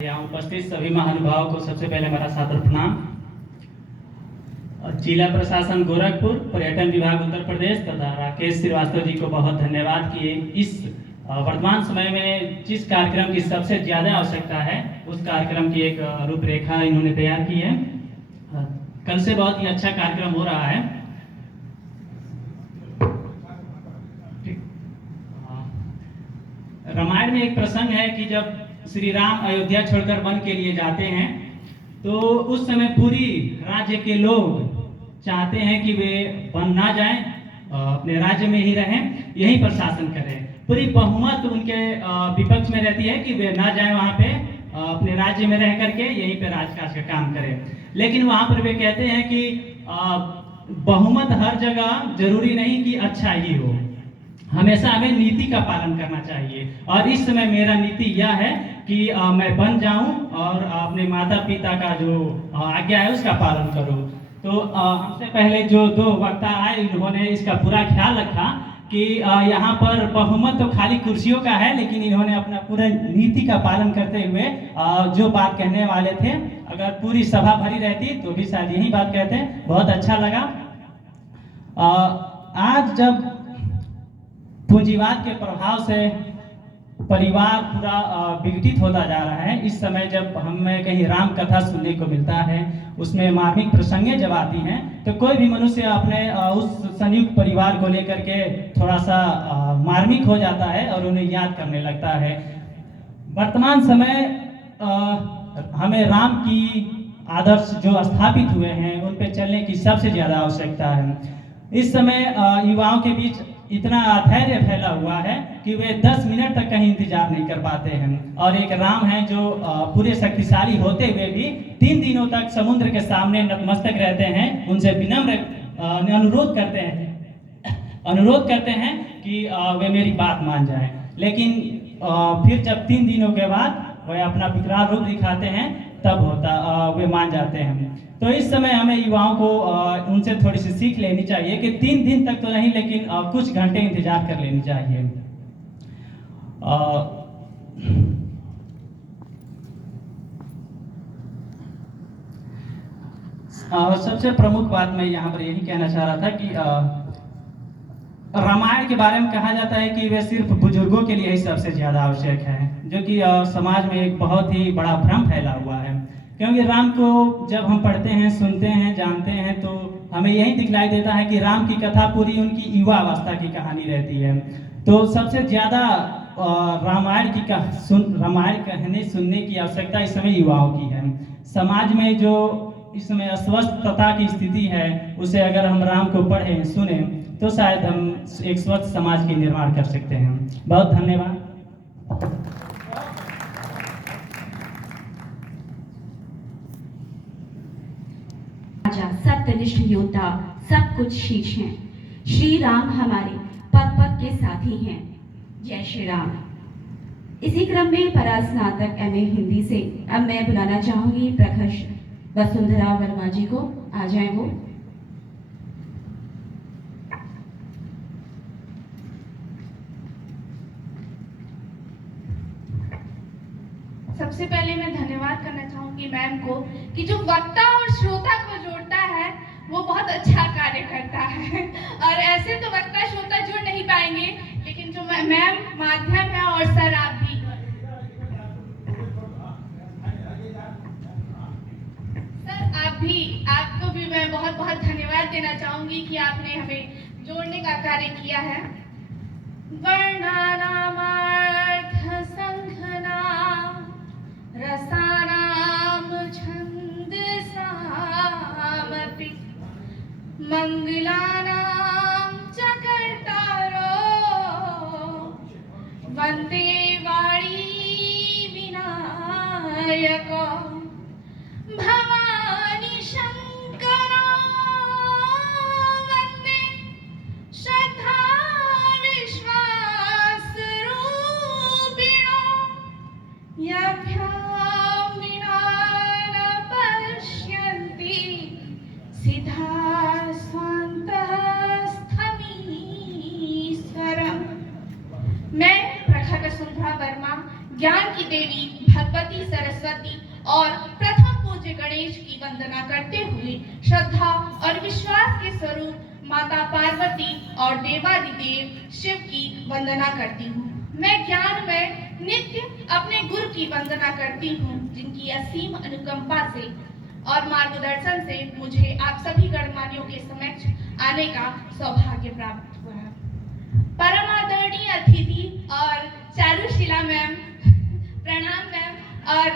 यहाँ उपस्थित सभी महानुभावों को सबसे पहले मेरा सादर प्रणाम। जिला प्रशासन गोरखपुर, पर्यटन विभाग उत्तर प्रदेश तथा राकेश श्रीवास्तव जी को बहुत धन्यवाद कि इस वर्तमान समय में जिस कार्यक्रम की सबसे ज़्यादा आवश्यकता है उस कार्यक्रम की एक रूपरेखा इन्होंने तैयार की है। कल से बहुत ही अच्छा कार्यक्रम हो रहा है। रामायण में एक प्रसंग है कि जब श्री राम अयोध्या छोड़कर वन के लिए जाते हैं तो उस समय पूरी राज्य के लोग चाहते हैं कि वे वन ना जाएं, अपने राज्य में ही रहें, यहीं पर शासन करें। पूरी बहुमत उनके विपक्ष में रहती है कि वे ना जाएं वहां पे, अपने राज्य में रह करके यहीं पे राजकाज का काम करें। लेकिन वहां पर वे कहते हैं कि बहुमत हर जगह जरूरी नहीं कि अच्छा ही हो, हमेशा हमें नीति का पालन करना चाहिए। और इस समय मेरा नीति यह है कि मैं बन जाऊं और अपने माता पिता का जो आज्ञा है उसका पालन करूं। तो हमसे पहले जो दो वक्ता आए इन्होंने इसका पूरा ख्याल रखा कि यहाँ पर बहुमत तो खाली कुर्सियों का है, लेकिन इन्होंने अपना पूरा नीति का पालन करते हुए जो बात कहने वाले थे, अगर पूरी सभा भरी रहती तो भी शायद यही बात कहते हैं। बहुत अच्छा लगा। आज जब पूंजीवाद के प्रभाव से परिवार पूरा विघटित होता जा रहा है, इस समय जब हमें कहीं राम कथा सुनने को मिलता है, उसमें मार्मिक प्रसंगें जब आती हैं, तो कोई भी मनुष्य अपने उस संयुक्त परिवार को लेकर के थोड़ा सा मार्मिक हो जाता है और उन्हें याद करने लगता है। वर्तमान समय हमें राम की आदर्श जो स्थापित हुए हैं उन पे चलने की सबसे ज़्यादा आवश्यकता है। इस समय युवाओं के बीच इतना धैर्य फैला हुआ है कि वे 10 मिनट तक कहीं इंतजार नहीं कर पाते हैं। और एक राम है जो पूरे शक्तिशाली होते हुए भी 3 दिनों तक समुद्र के सामने नतमस्तक रहते हैं, उनसे विनम्र अनुरोध करते हैं कि वे मेरी बात मान जाएं। लेकिन फिर जब 3 दिनों के बाद वे अपना विकराल रूप दिखाते हैं तब वे मान जाते हैं। तो इस समय हमें युवाओं को उनसे थोड़ी सी सीख लेनी चाहिए कि 3 दिन तक तो नहीं, लेकिन कुछ घंटे इंतजार कर लेनी चाहिए। सबसे प्रमुख बात मैं यहाँ पर यही कहना चाह रहा था कि रामायण के बारे में कहा जाता है कि वे सिर्फ बुजुर्गों के लिए ही सबसे ज़्यादा आवश्यक है, जो कि समाज में एक बहुत ही बड़ा भ्रम फैला हुआ है। क्योंकि राम को जब हम पढ़ते हैं, सुनते हैं, जानते हैं तो हमें यही दिखलाई देता है कि राम की कथा पूरी उनकी युवा अवस्था की कहानी रहती है। तो सबसे ज़्यादा रामायण कहने सुनने की आवश्यकता इस समय युवाओं की है। समाज में जो इस समय अस्वस्थता की स्थिति है, उसे अगर हम राम को पढ़ें, सुने तो शायद हम एक स्वच्छ समाज की निर्माण कर सकते हैं। बहुत धन्यवाद। सत्यनिष्ठ योद्धा सब कुछ शीश हैं। श्री राम हमारे पग पग के साथी हैं। जय श्री राम। इसी क्रम में परास्नातक MA हिंदी से अब मैं बुलाना चाहूंगी प्रखर वसुंधरा वर्मा जी को। आ जाए वो। सबसे पहले मैं धन्यवाद करना चाहूंगी मैम को कि जो वक्ता और श्रोता को जोड़ता है वो बहुत अच्छा कार्य करता है। और ऐसे तो वक्ता श्रोता जुड़ नहीं पाएंगे, लेकिन जो मैम माध्यम है, और सर आप भी आपको भी मैं बहुत बहुत धन्यवाद देना चाहूंगी कि आपने हमें जोड़ने का कार्य किया है। वर्णानामार्थ संघनाम रसानाम छंदसामपि मंगलानाम च कर्तारो वन्दे वाणी विनायको भवानी शंकरो वन्दे श्रद्धा विश्वास रूपिणो यभ्यां विना न पश्यन्ति सिद्धा स्वान्तस्थमीश्वरम्। मैं प्रखर वसुंधरा वर्मा ज्ञान की देवी भगवती पार्वती, सरस्वती और प्रथम पूज्य गणेश की वंदना करते हुए श्रद्धा और विश्वास के स्वरूप माता पार्वती और देवादिदेव शिव की वंदना करती हूँ। मैं ज्ञान में नित्य अपने गुरु की वंदना करती हूँ, जिनकी असीम अनुकंपा से और मार्गदर्शन से मुझे आप सभी गणमान्यों के समक्ष आने का सौभाग्य प्राप्त हुआ है। परम आदरणीय अतिथि और चारुशिला मैम, प्रणाम मैम। और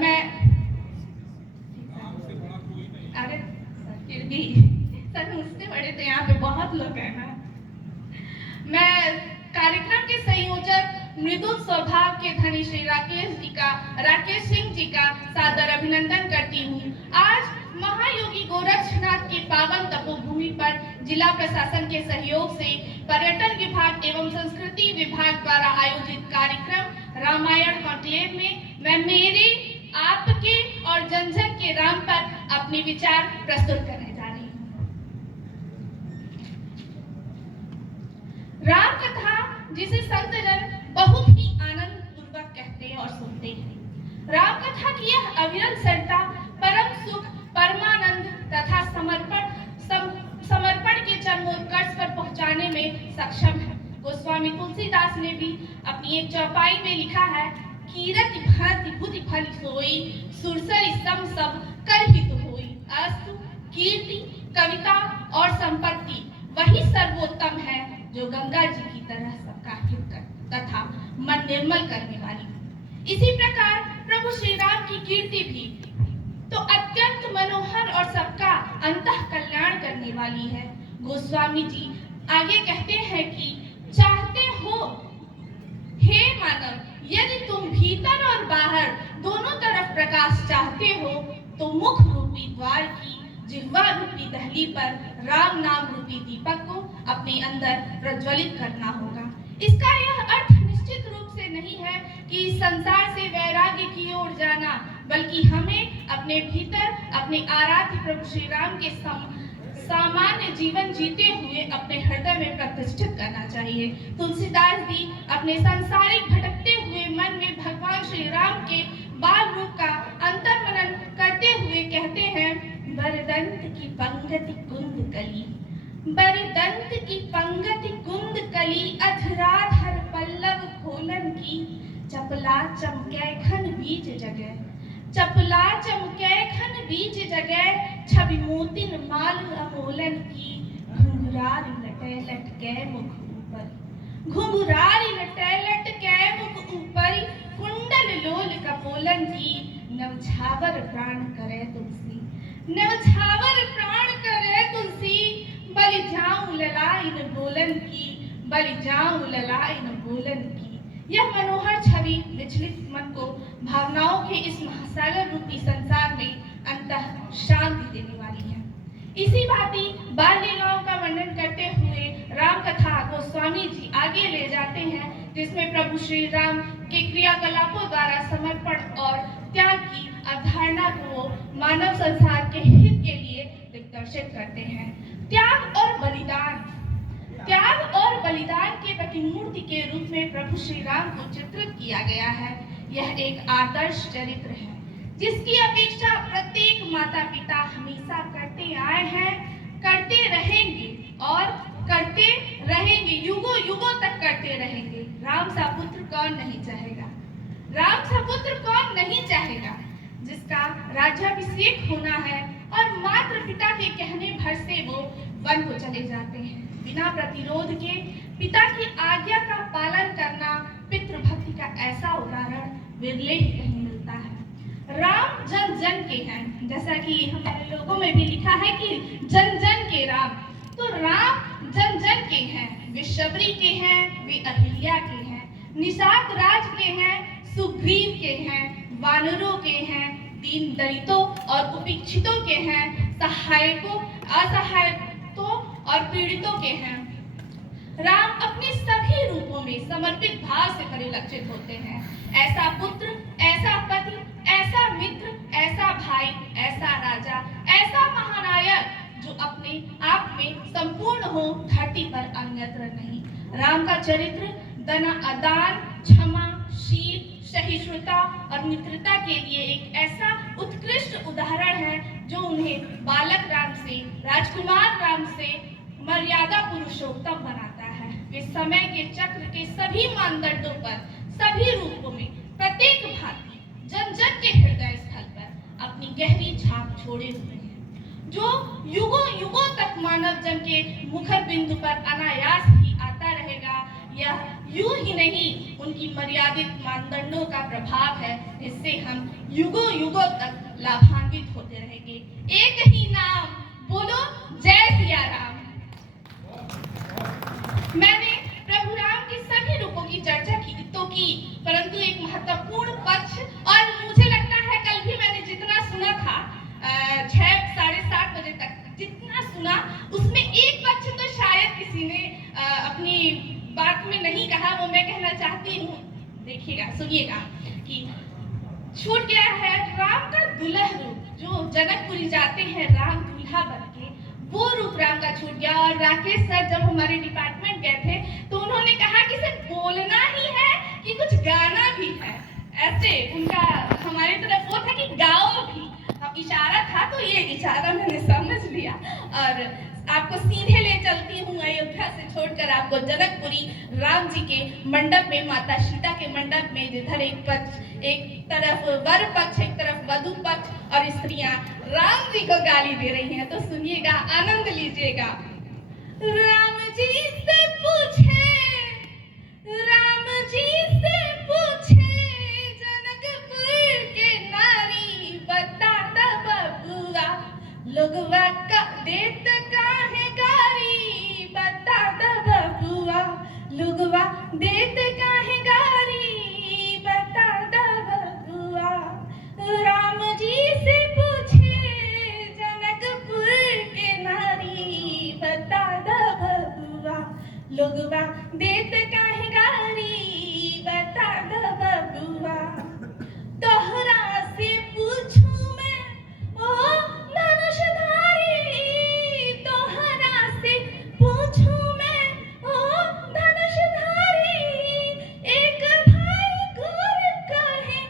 मैं अरे फिर भी सर मुझसे बड़े तो यहाँ पे बहुत लोग हैं ना। मैं कार्यक्रम के संयोजक मृदुल स्वभाव के धनी श्री राकेश सिंह जी का सादर अभिनंदन करती हूँ। आज महायोगी गोरक्षनाथ के पावन तपोभूमि पर जिला प्रशासन के सहयोग से पर्यटन विभाग एवं संस्कृति विभाग द्वारा आयोजित कार्यक्रम रामायण कॉन्क्लेव में मैं मेरे, आपके और जन जन के राम पर अपने विचार प्रस्तुत करने जा रही हूँ। राम कथा जिसे संतजन बहुत ही आनंद पूर्वक कहते हैं और सुनते हैं। राम कथा की यह अविरल सरता परम सुख, परमानंद तथा समर्पण के चरमोत्कर्ष पर पहुंचाने में सक्षम है। गोस्वामी तुलसीदास ने भी अपनी एक चौपाई में लिखा है, कीरति भरति बुद्धि फल सोई, सुरसरी सम सब कर हित होई। अस्तु कीर्ति, कविता और संपत्ति वही सर्वोत्तम है जो गंगा जी की तरह सबका हित कर तथा मन निर्मल करने वाली। इसी प्रकार प्रभु श्री राम की कीर्ति भी तो अत्यंत मनोहर और सबका अंतः कल्याण करने वाली है। गोस्वामी जी आगे कहते हैं कि चाहते हो हे मानव, यदि तुम भीतर और बाहर दोनों तरफ प्रकाश चाहते हो तो मुख रूपी द्वार की जिह्वा रूपी दहली पर राम नाम रूपी दीपक को अपने अंदर प्रज्वलित करना होगा। इसका यह अर्थ निश्चित रूप से नहीं है कि संसार से वैराग्य की ओर जाना, बल्कि हमें अपने भीतर अपने आराध्य प्रभु श्री राम के सामान्य जीवन जीते हुए अपने हृदय में प्रतिष्ठित करना चाहिए। तुलसीदास जी अपने सांसारिक भटकते हुए मन में भगवान श्री राम के बाल रूप का अंतर्मनन करते हुए कहते हैं, बरदंत की पंगति कुंद कली, बरदंत की पंगति कुंद कली, अधराधर पल्लव खोलन की, चपला चमकै घन बीज जगह, चपला चमकै घन बीज जगह, छवि मोतिन माल अमोलन की, घुंघरारी लटै लटकै मुख ऊपर, घुंघरारी लटै लटकै मुख ऊपर, कुंडल लोल कपोलन की, नवछावर प्राण करे तुलसी, नवछावर प्राण करे तुलसी, बलि जाऊं ललाइन बोलन की, बलि जाऊं ललाइन बोलन की। यह मनोहर छवि विचलित मन को भावनाओं के इस महासागर रूपी संसार में अंतः शांति देने वाली है। इसी भांति बाल लीलाओं का वर्णन करते हुए राम कथा गोस्वामी जी आगे ले जाते हैं, जिसमें प्रभु श्री राम के क्रियाकलापों द्वारा समर्पण और त्याग की अवधारणा को मानव संसार के हित के लिए दिग्दर्शित करते हैं। त्याग और बलिदान, त्याग और बलिदान के प्रतिमूर्ति के रूप में प्रभु श्री राम को चित्रित किया गया है। यह एक आदर्श चरित्र है, जिसकी अपेक्षा प्रत्येक माता पिता हमेशा करते आए हैं, करते रहेंगे और करते रहेंगे, युगों युगों तक करते रहेंगे। राम सा पुत्र कौन नहीं चाहेगा, राम सा पुत्र कौन नहीं चाहेगा, जिसका राज्याभिषेक होना है और मात्र पिता के कहने भर से वो वन को चले जाते हैं। बिना प्रतिरोध के पिता की आज्ञा का पालन करना पितृभक्ति का ऐसा उदाहरण विरले ही कहीं मिलता है। राम जन जन के हैं, जैसा कि हमारे लोगों में भी लिखा है कि जन जन के राम, तो राम जन जन के हैं, वे शबरी के हैं, वे अहिल्या के हैं, निषाद राज के हैं, सुग्रीव के हैं, वानरों के हैं, दीन दलितों और उपेक्षितों के हैं, सहायकों असहायकों और पीड़ितों के हैं। राम अपने सभी रूपों में समर्पित भाव से परिलक्षित होते हैं। ऐसा पुत्र, ऐसा पति, ऐसा मित्र, ऐसा भाई, ऐसा राजा, ऐसा महानायक जो अपने आप में संपूर्ण हो, धरती पर अन्यत्र नहीं। राम का चरित्र दान, क्षमा, शील, सहिष्णुता और मित्रता के लिए एक ऐसा उत्कृष्ट उदाहरण है जो उन्हें बालक राम से, राजकुमार राम से मर्यादा पुरुषोत्तम बनाता है। वे समय के चक्र के सभी मानदंडों पर, सभी रूपों में, प्रत्येक भांति जन जन के हृदय स्थल पर अपनी गहरी छाप छोड़े हुए हैं, जो युगों युगों तक मानव जन के मुखर बिंदु पर अनायास ही आता रहेगा। यह यूं ही नहीं, उनकी मर्यादित मानदंडों का प्रभाव है, जिससे हम युगों युगों तक लाभान्वित होते रहेंगे। एक ही नाम, बोलो जय सिया राम। मैंने प्रभु राम के सभी रूपों की चर्चा की, परंतु एक महत्वपूर्ण पक्ष, और मुझे लगता है कल भी मैंने जितना सुना था 6 साढ़े 7 बजे तक जितना सुना, उसमें एक पक्ष तो शायद किसी ने अपनी बात में नहीं कहा, वो मैं कहना चाहती हूँ। देखिएगा, सुनिएगा कि छूट गया है राम का दुल्हा रूप, जो जनकपुरी जाते हैं राम दूल्हा बनके, वो रूप राम का छूट गया। और राकेश सर जब हमारे डिपार्टमेंट गए थे तो उन्होंने कहा कि सिर्फ बोलना ही है कि कुछ गाना भी है। ऐसे उनका हमारी तरफ वो था कि गाओ भी। अब इशारा था तो ये इशारा मैंने समझ लिया और आपको सीधे ले चलती हूँ अयोध्या से छोड़कर आपको जनकपुरी राम जी के मंडप में, माता सीता के मंडप में, जिधर एक तरफ वर पक्ष, एक तरफ वधू पक्ष और स्त्रियां राम जी को गाली दे रही हैं। तो सुनिएगा, आनंद लीजिएगा। राम जी से पूछे, राम जी से पूछे, जनकपुर के नारी बता द बबुआ, लोगवा का देत काहे गारी, बता द बबुआ, लोगवा देत काहे गारी, बता द बबुआ। राम जी से पूछे, जनकपुर के नारी बता द बबुआ, लोगवा देत काहे गारी, बता द बबुआ। तोहरा से पूछूं मैं ओ धनुषधारी, तोहरा से पूछूं मैं ओ धनुषधारी, एक भाई गुर कहे,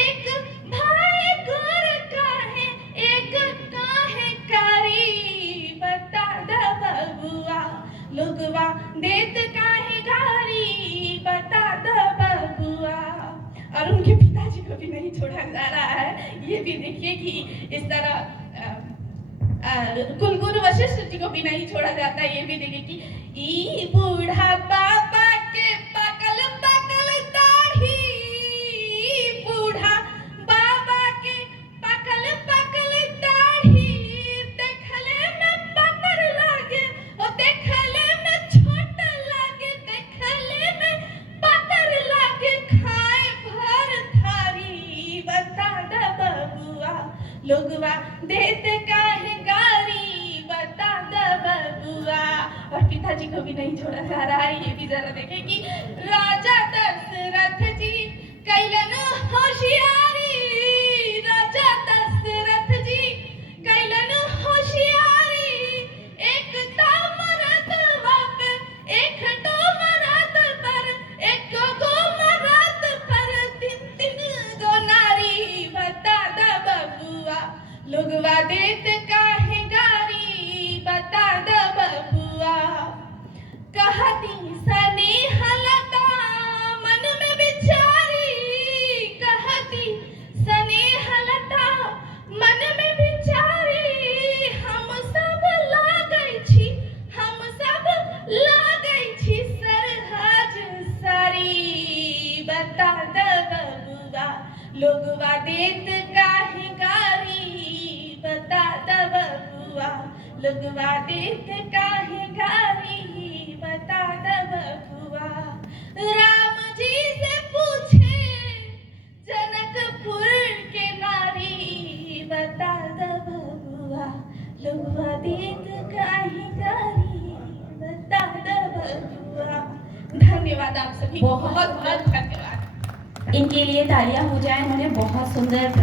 एक भाई गुर कहे, एक काहे कारी, बता द बबुआ, लोगवा देत काहे गारी, बता द बबुआ। और उनके पिताजी को भी नहीं छोड़ा जा रहा है। ये भी देखिए कि इस तरह कुलगुरु वशिष्ठ जी को भी नहीं छोड़ा जाता है। ये भी देखिए कि ई बूढ़ा बाबा के पकल पकल दाढ़ी, बूढ़ा बाबा के पकल पकल दाढ़ी, देखले में पतर लागे, ओ देखले में छोट लागे, देखले में पतर लागे, खाए भर थारी, बता द बबुआ, लोगवा देत काहे गारी, बता द बबुआ। और पिताजी को भी नहीं छोड़ा जा रहा है। ये भी जरा देखें कि राजा दशरथ जी कैलन होशियारी, राजा दशरथ जी कैलन होशियारी, एक तो मरदवा पे, एक तो मरद पर, एक गो मरद पर, 3 गो नारी, बता द बबुआ, लोगवा देत काहे गारी, बता द बबुआ। कहती स्नेहलता मन में विचारी, कहती स्नेहलता मन में विचारी, हम सब लागै छी, हम सब लागै छी सरहज सारी, बता द बबुआ, लोगवा देत काहे गारी, बता द बबुआ, लोगवा देत काहे गारी, बता द बबुआ। राम जी से पूछे, जनकपुर के नारी, बता द बबुआ, लोगवा देत काहे गारी, बता द बबुआ। धन्यवाद आप सभी, बहुत बहुत धन्यवाद। इनके लिए तालियां हो जाए, उन्होंने बहुत सुंदर